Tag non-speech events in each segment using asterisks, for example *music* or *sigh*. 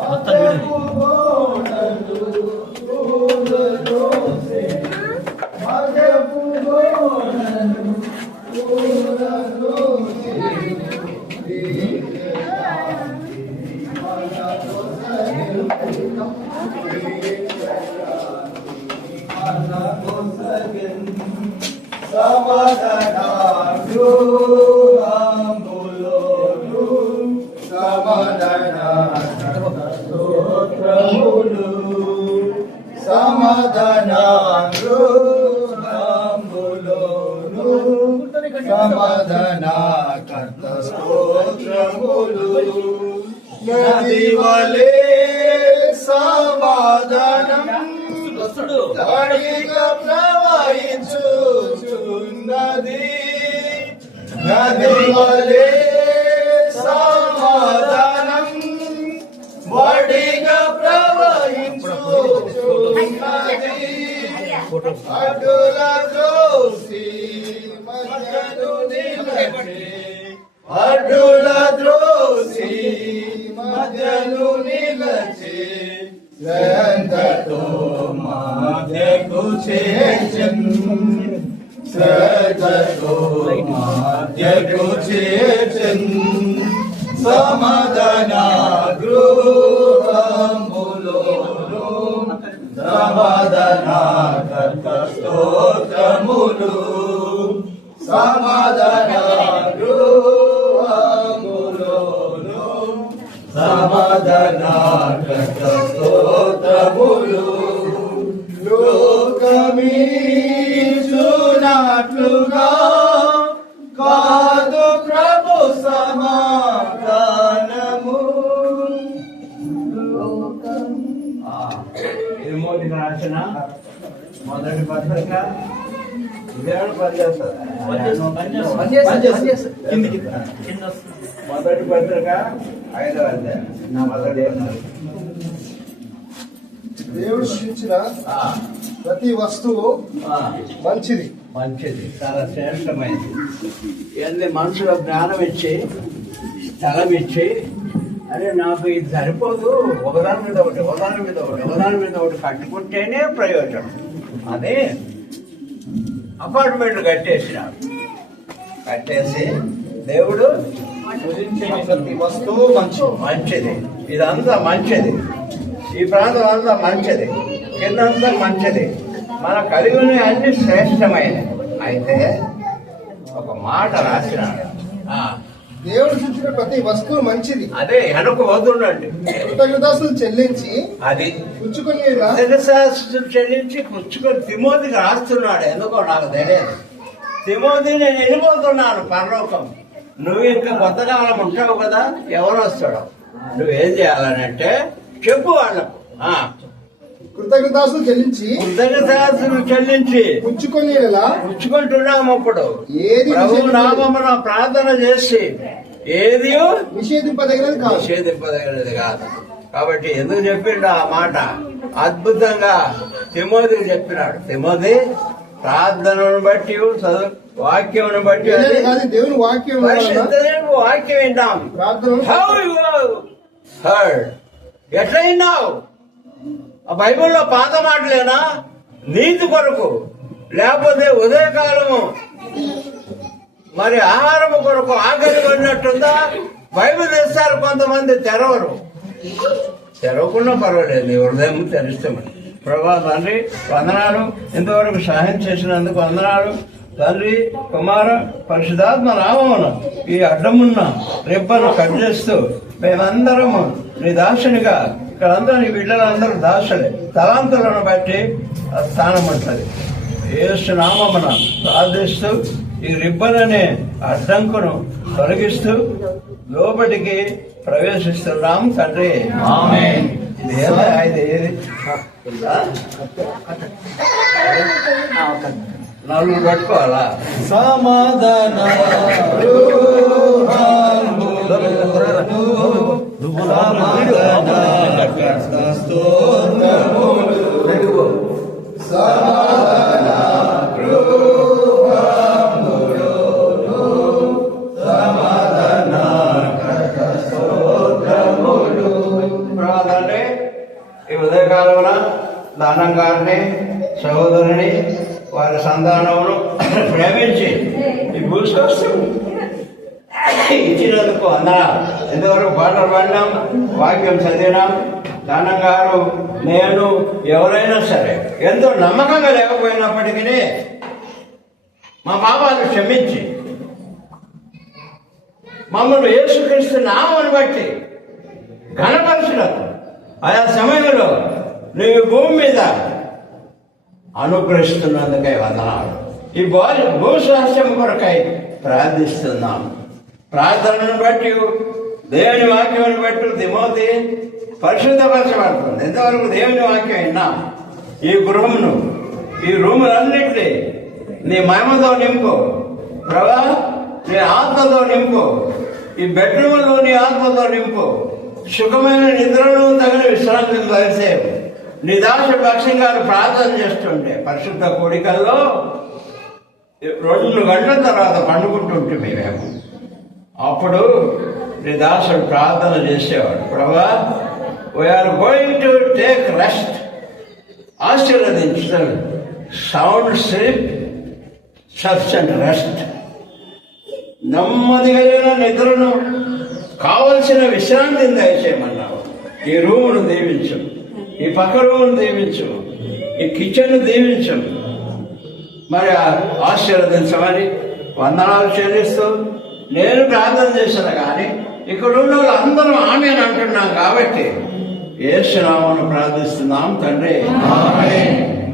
What the సమాధాన కర్త స్తోత్రములు నది వలే సమాధానం వాడిగా ప్రవహించుచున్నది. నది వలే సమాధానం వాడిగా ప్రవహించుచున్నది అడ్డుల ద్రోసి అడ్డుల ద్రోసి మధ్యను నిలచి శ్రద్ధతో మధ్యకు చేర్చన్ శ్రద్ధతో మధ్యకు చేర్చన్ సమాధాన మొదటి పత్రిక ఐదవ అధ్యాయం. నా మొదటి దేవుడు సృష్టించిన ప్రతి వస్తువు మంచిది. మంచిది. చాలా శ్రేష్టమైనది. ఇవన్నీ మనుషుల జ్ఞానం ఇచ్చి స్థలం ఇచ్చి అరే నాకు ఇది సరిపోదు. ఒకదాని మీద ఒకటి ఒకదాని మీద ఒకటి ఒకదాని మీద ఒకటి కట్టుకుంటేనే ప్రయోజనం. అదే అపార్ట్మెంట్ కట్టేసినాడు కట్టేసి దేవుడు ప్రతి వస్తువు మంచిది. మంచిది. ఇదంతా మంచిది. ఈ ప్రాంతం అంతా మంచిది. కిందంతా మంచిది. మన కలిగిన అన్ని శ్రేష్టమైనవి. అయితే ఒక మాట రాసినాడు. దేవుడు సృష్టించిన ప్రతి వస్తువు మంచిది. అదే వెనక వదుండండి కృతజ్ఞతాస్తులు చెల్లించి అది. పుచ్చుకొని చెల్లించి పుచ్చుకొని తిమోతికి రాస్తున్నాడు ఎందుకో నాకు తెలియదు. తిమోతి నేను వెళ్ళిపోతున్నాను పరలోకం. నువ్వు ఇంకా కొంతకాలం ఉంటావు కదా ఎవరు వస్తాడు నువ్వేం చేయాలనంటే చెప్పు వాళ్ళకు. ఆ, కృతజ్ఞతాస్తులు చెల్లించి కృతజ్ఞతాస్తులు చెల్లించి పుచ్చుకొని పుచ్చుకుంటున్నాము ఇప్పుడు ఏది ప్రభు నామమున ప్రార్థన చేసి ఏది? నిషేధింపదగినది కాదు. నిషేధింపదగినది కాదు. కాబట్టి ఎందుకు చెప్పిండు ఆ మాట? అద్భుతంగా తిమోదికి చెప్పినాడు. తిమోది ప్రార్థనను బట్టి చదువు వాక్యమును బట్టి దేవుని వాక్యం వాక్యం వింటాం. ప్రార్థన? ఎట్లా విన్నావు ఆ బైబిల్లో పాత మాటలేనా? నీతి కొరకు లేకపోతే ఉదయకాలము. మరి ఆహారము కొరకు ఆకలి పడినట్టుందా బైబిల్ తెస్తారు కొంతమంది తెరవరు. తెరవకుండా పర్వాలేదు నీ హృదయం తెరిస్తామని ప్రభా తండ్రి వందనాలు. ఇంతవరకు సహాయం చేసినందుకు వందనాలు. తండ్రి కుమార పరిశుధాత్మ నామమున ఈ అడ్డమున్న రెబ్బను కట్ చేస్తూ మేమందరము నీ దాసునిగా ఇక్కడందరూ నీ బిడ్డలందరూ దాసులే. తలాంతులను బట్టి స్థానం ఉంటుంది. యేసు నామమున ప్రార్థిస్తూ ఈ రిబ్బన్ అనే అడ్డంకును తొలగిస్తూ లోపలికి ప్రవేశిస్తున్నాం తండ్రి. ఇది ఏదా? ఇది ఏది? నలుగురు పట్టుకోవాలా సమాధాన ఉదయకాలమున నాన్న గారిని సహోదరుని వారి సంతానమును *clears throat* ప్రేమించి ఈ భూస్వాస్థ్యం ఇచ్చినందుకు అందరా ఎంతవరకు పాటలు పాడినాం వాక్యం చదివినాం. దానం గారు నేను ఎవరైనా సరే ఎంతో నమ్మకంగా లేకపోయినప్పటికీ మా పాపాలు క్షమించి మమ్మల్ని యేసుక్రీస్తు నామని బట్టి ఘనపరచులకు ఆయా సమయంలో నీవు భూమి మీద అనుగ్రహిస్తున్నందుకై వందనాలు. ఈ భూ భూస్వాస్థ్యం కొరకై ప్రార్థిస్తున్నాం. ప్రార్థనను బట్టి దేవుని వాక్యం బట్టి తిమోతి పరిశుద్ధపరచబడుతుంది ఎంతవరకు దేవుని వాక్యం విన్నాం? ఈ గృహమును ఈ రూములన్నింటినీ నీ మహిమతో నింపు. ప్రభా నీ ఆత్మతో నింపు. ఈ బెడ్రూమ్లో నీ ఆత్మతో నింపు. సుఖమైన నిద్రను తగిన విశ్రాంతిని దయచేయవు నీ దాసు భక్ష్యం గారు ప్రార్థన చేస్తుంటే పరిశుద్ధ కోడికల్లో రెండు గంటల తర్వాత పండుకుంటుంటే మేము అప్పుడు నీ దాసుడు ప్రార్థన చేసేవాడు ప్రభా we're going to take rest ఆశీర్వదించుతాడు sound sleep sufficient rest నెమ్మది కలిగిన నిద్రను కావలసిన విశ్రాంతిని దయచేయమన్నావు. ఈ రూమును దీవించు ఈ పక్క రూమును దీవించు ఈ కిచెన్ దీవించు. మరి ఆశీర్వదించమని వందనాలు చెల్లిస్తూ నేను ప్రార్థన చేశాను కానీ ఇక్కడ ఉన్న వాళ్ళందరూ ఆమె అంటున్నాం కాబట్టి ఏసునామను ప్రార్థిస్తున్నాం తండ్రి.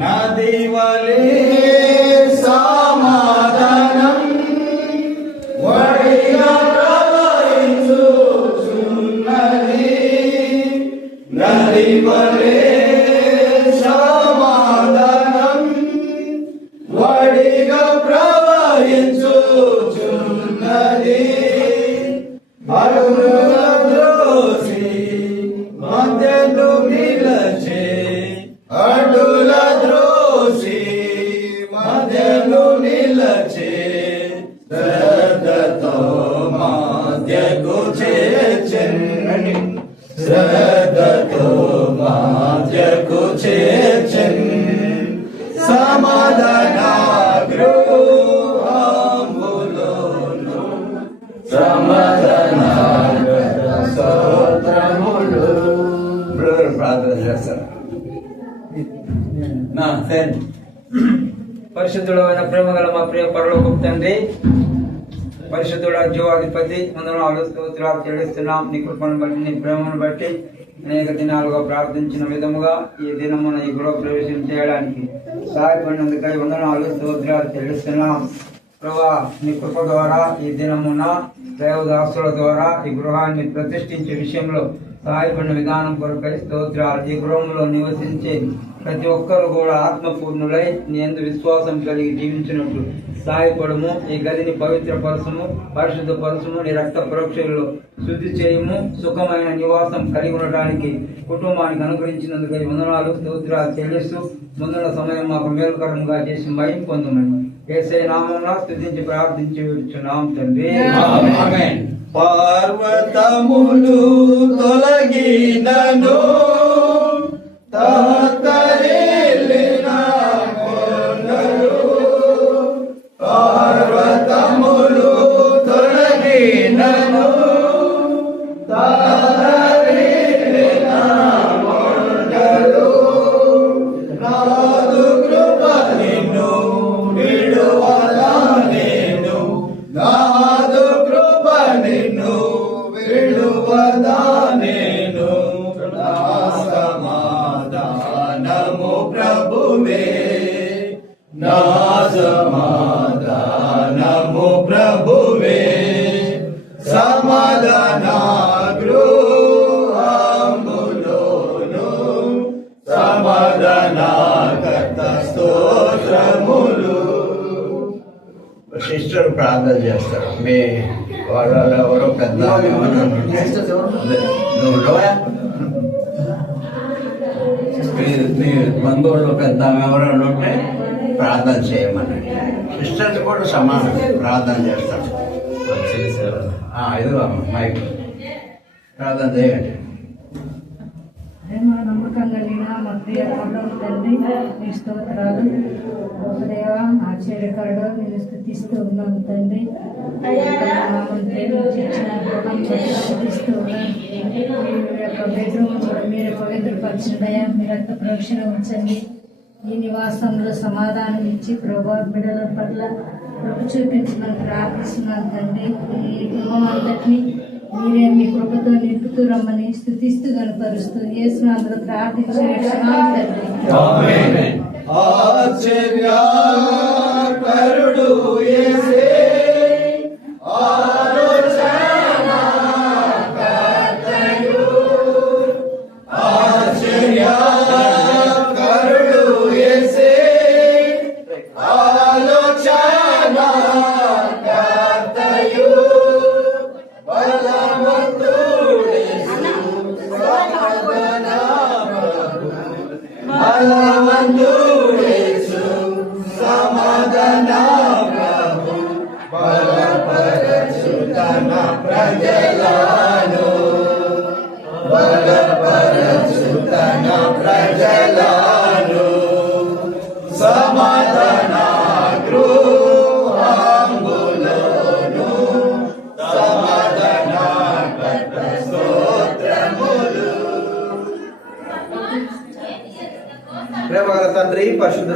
నది వలే చేస్తారు. నా సరే అయిన ప్రేమ గల మా ప్రియ పరలోకం తండ్రి పరిశుద్ధుడు జీవాధిపతి వందనాలు స్తోత్రాలు చెల్లిస్తున్నాం. నీ కృపను బట్టి నీ ప్రేమను బట్టి అనేక దినాలుగా ప్రార్థించిన విధముగా ఈ దినమున ఈ గృహ ప్రవేశం చేయడానికి సహాయపడినందుకై వందనాలు స్తోత్రాలు చెల్లిస్తున్నాం. ప్రభా నీ కృప ద్వారా ఈ దినమున దేవదాసుల ద్వారా ఈ గృహాన్ని ప్రతిష్ఠించే విషయంలో సహాయపడిన విధానం కొరకై స్తోత్రాలు. ఈ గృహంలో నివసించే ప్రతి ఒక్కరు కూడా ఆత్మపూర్ణులై నీ యందు విశ్వాసం కలిగి జీవించినట్లు సహాయపడము ఈ గదిని పవిత్ర పరసము పరిశుద్ధ పరసము నీ రక్త పరోక్షలో శుద్ధి చేయము. సుఖమైన నివాసం కలిగి ఉండటానికి కుటుంబానికి అనుగ్రహించినందుకు వందనాలు స్తోత్రాలు చెల్లిస్తూ ముందున్న సమయం మాకు మేలుకరంగా చేసి మయం పొందమని. ఏసై నామంలో స్థుతించి ప్రార్థించి విడుచున్నాం తండ్రి. ఆమేన్. పార్వతములు తొలగినను తాతరే ప్రార్థన చేస్తారు. మీ వాళ్ళలో ఎవరో పెద్ద ఏమన్నా ఉంటే, నువ్వు లోయ మీ మీ బంధువుల్లో పెద్ద ఎవరైనా ఉంటే ప్రార్థన చేయమని సిస్టర్స్ కూడా సమానం. ప్రార్థన చేస్తారు. ఆ, ఇదిగో అమ్మ, మైక్. ప్రార్థన చేయండి. ప్రేమ నమ్మకం కలిగిన మా ప్రియ పడవ తండ్రి మీ స్తోత్రాలు. దేవ ఆశ్చర్యకరుడు నేను స్థుతిస్తూ ఉన్నాను తండ్రి. నామం స్థుతిస్తూ ఉన్నాను యొక్క బెడ్రూమ్ కూడా మీరు పవిత్రపరచండియా మీ రక్త ప్రోక్షణ ఉంచండి. ఈ నివాసంలో సమాధానం ఇచ్చి ప్రభా బిడల పట్ల కృప చూపించమని ప్రార్థిస్తున్నాను తండ్రి. ఈ కుటుంబం అంతటిని మీరే మీ కృపతో నింపుతూ రమ్మని స్థుతిస్తూ కనపరుస్తూ యేసునామలో ప్రార్థించి వేడుచున్నాను ఆశ్చర్య కరుడు యేసే. ఆలోచన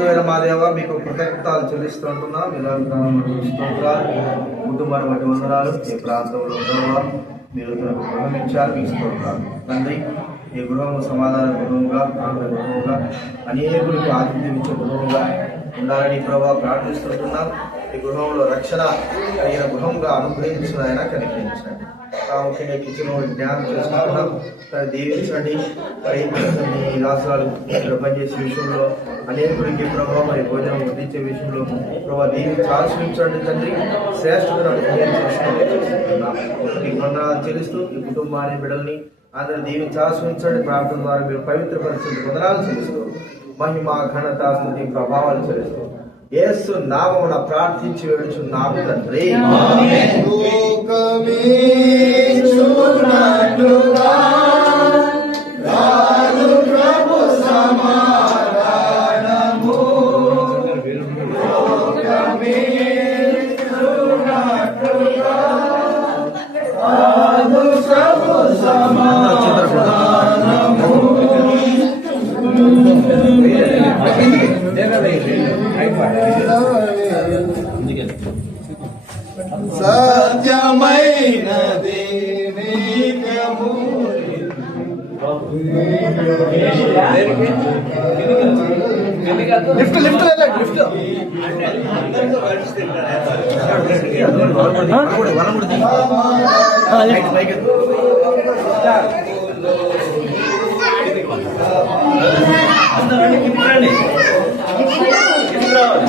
తండ్రి మాదేవ మీకు కృతజ్ఞతలు చెల్లిస్తుంటున్నా. నిరంతరం స్తోత్రాలు కుటుంబాన్ని బట్టి వందనాలు. ఈ ప్రాంతంలో ఉండవా మీరు తనకు గృహం ఇచ్చారు మీకు స్తోత్రాలు. తండ్రి ఈ గృహము సమాధాన గృహంగా ఆంధ్ర గృహంగా అనేకులకు ఆతిథ్యం ఇచ్చే గృహంగా ఉండాలని ప్రభావ ప్రార్థిస్తుంటున్నాం. ఈ గృహంలో రక్షణ కలిగిన గృహంగా అనుగ్రహించిన ఆయన కనిపించండి ముఖ్యంగా కిచెన్ జ్ఞానం చేసుకుంటున్నాం. దీవించండి మరి మీ రాష్ట్రాలు పనిచేసే విషయంలో అనేకుడికి ప్రభావం మరి భోజనం వడ్డించే విషయంలో ప్రభావ దీన్ని ఆశ్రయించండి తండ్రి. శ్రేష్ఠతను వందనాలు చెల్లిస్తూ ఈ కుటుంబాన్ని బిడ్డల్ని అందరూ దీనికి ఆశ్రయించండి ప్రార్థన ద్వారా మీరు పవిత్ర పరిస్థితి వందనాలు చెల్లిస్తూ మహిమ ఘనత స్థుతి ప్రభావాలు చెల్లిస్తూ. యేసు నామమున ప్రార్థించి వేడుచున్నాము తండ్రి లోకమీచున్నట్లుగా రాదు ప్రభు సమాధానము. సత్యమైనది నీకము లిఫ్ట్ లిఫ్ట్ లిఫ్ట్ అందరూ రండి, కిందకి రండి. కిందకి రావాలి.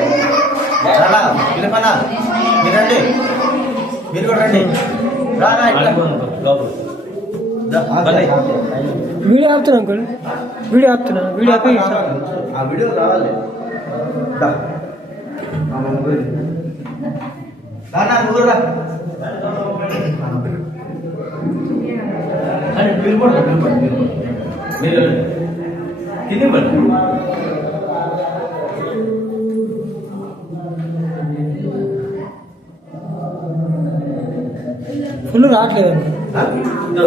పిలపనా? మీరు రండి మీరు కూడా రండి రా, రా, ఇట్లా. దా, బండి. వీడియో ఆపుతున్నా అంకుల్ వీడియో ఆపుతున్నా వీడియో ఆపి ఆ వీడియో రావాలి దా. ఆ మొబైల్. రా, నా, నువ్వు రా. అని పిలుపండి పిలుపండి పిలుపండి మీరు వెళ్ళండి.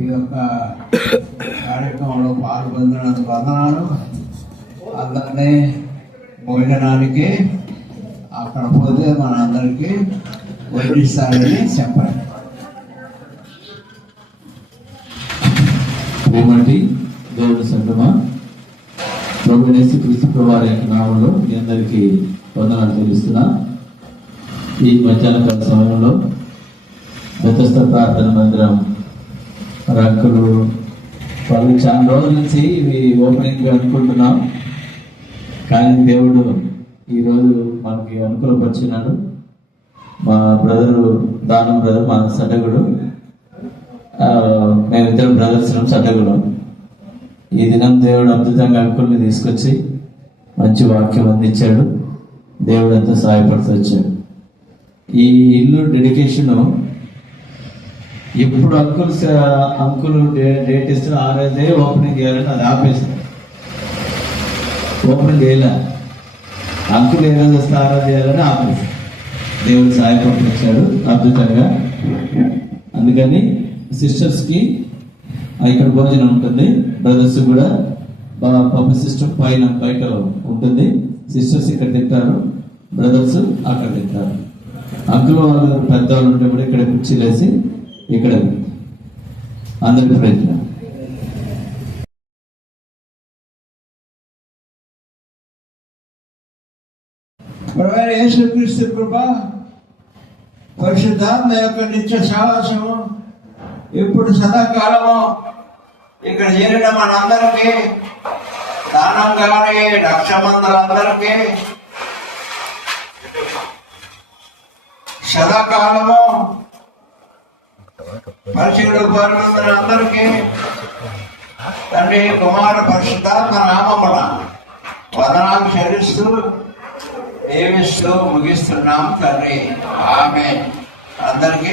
ఈ యొక్క కార్యక్రమంలో పాల్గొందినందుకు వందనాలు అందరినీ భోజనానికి అక్కడ పోతే మనందరికీ వడ్డిస్తారని చెప్పండి. భూమటి దేవుడి సంగమ ప్రభు యేసు క్రీస్తు వారి యొక్క నామంలో మీ అందరికీ వందనాలు తెలుస్తున్నా. ఈ మధ్యాహ్న సమయంలో వ్యతస్థ ప్రార్థన మందిరం రంకులు. వాళ్ళు చాలా రోజుల నుంచి ఇవి ఓపెనింగ్ అనుకుంటున్నాం. కానీ దేవుడు ఈరోజు మనకి అనుకూలపరిచినాడు. మా బ్రదరు దానం బ్రదర్ మా సడ్డగుడు. మేమిద్దరం బ్రదర్స్ సడ్డగుడు. ఈ దినం దేవుడు అద్భుతంగా అంకుల్ని తీసుకొచ్చి మంచి వాక్యం అందించాడు. దేవుడు ఎంతో సహాయపడుతూ వచ్చాడు. ఈ ఇల్లు డెడికేషన్ ఎప్పుడు అంకుల్ అంకుల్ డేట్ ఇస్తారో ఆ రోజే ఓపెనింగ్ చేయాలని అది ఆపేసింది ఓపెనింగ్ చేయలే. అంకుల్ ఏ రోజు వస్తే ఆ రోజు చేయాలని ఆపేసింది దేవుడు సహాయపడుతూ అద్భుతంగా. అందుకని సిస్టర్స్కి ఇక్కడ భోజనం ఉంటుంది. బ్రదర్స్ కూడా పంప సిస్టమ్ పైన బయట ఉంటుంది. సిస్టర్స్ ఇక్కడ తింటారు బ్రదర్స్ అక్కడ తింటారు. అంకుల్ వాళ్ళు పెద్దవాళ్ళు ఉంటే కూడా ఇక్కడ కుర్చీలేసి ఇక్కడ అందరికి ప్రయత్నం ప్రభువైన యేసుక్రీస్తు కృప పరిశుద్ధాత్మ యొక్క నిత్య సహవాసము ఇప్పుడు సదాకాలము ఇక్కడ చేరిన మనందరికీ దానం కానీ లక్ష మందులందరికీ సదాకాలము పరిశుద్ధుడు అందరికీ తండ్రి కుమార పరిశుద్ధాత్మ నామమున వదనాలు చెల్లిస్తూ దీవిస్తూ ముగిస్తున్నాం తండ్రి. ఆమె అందరికీ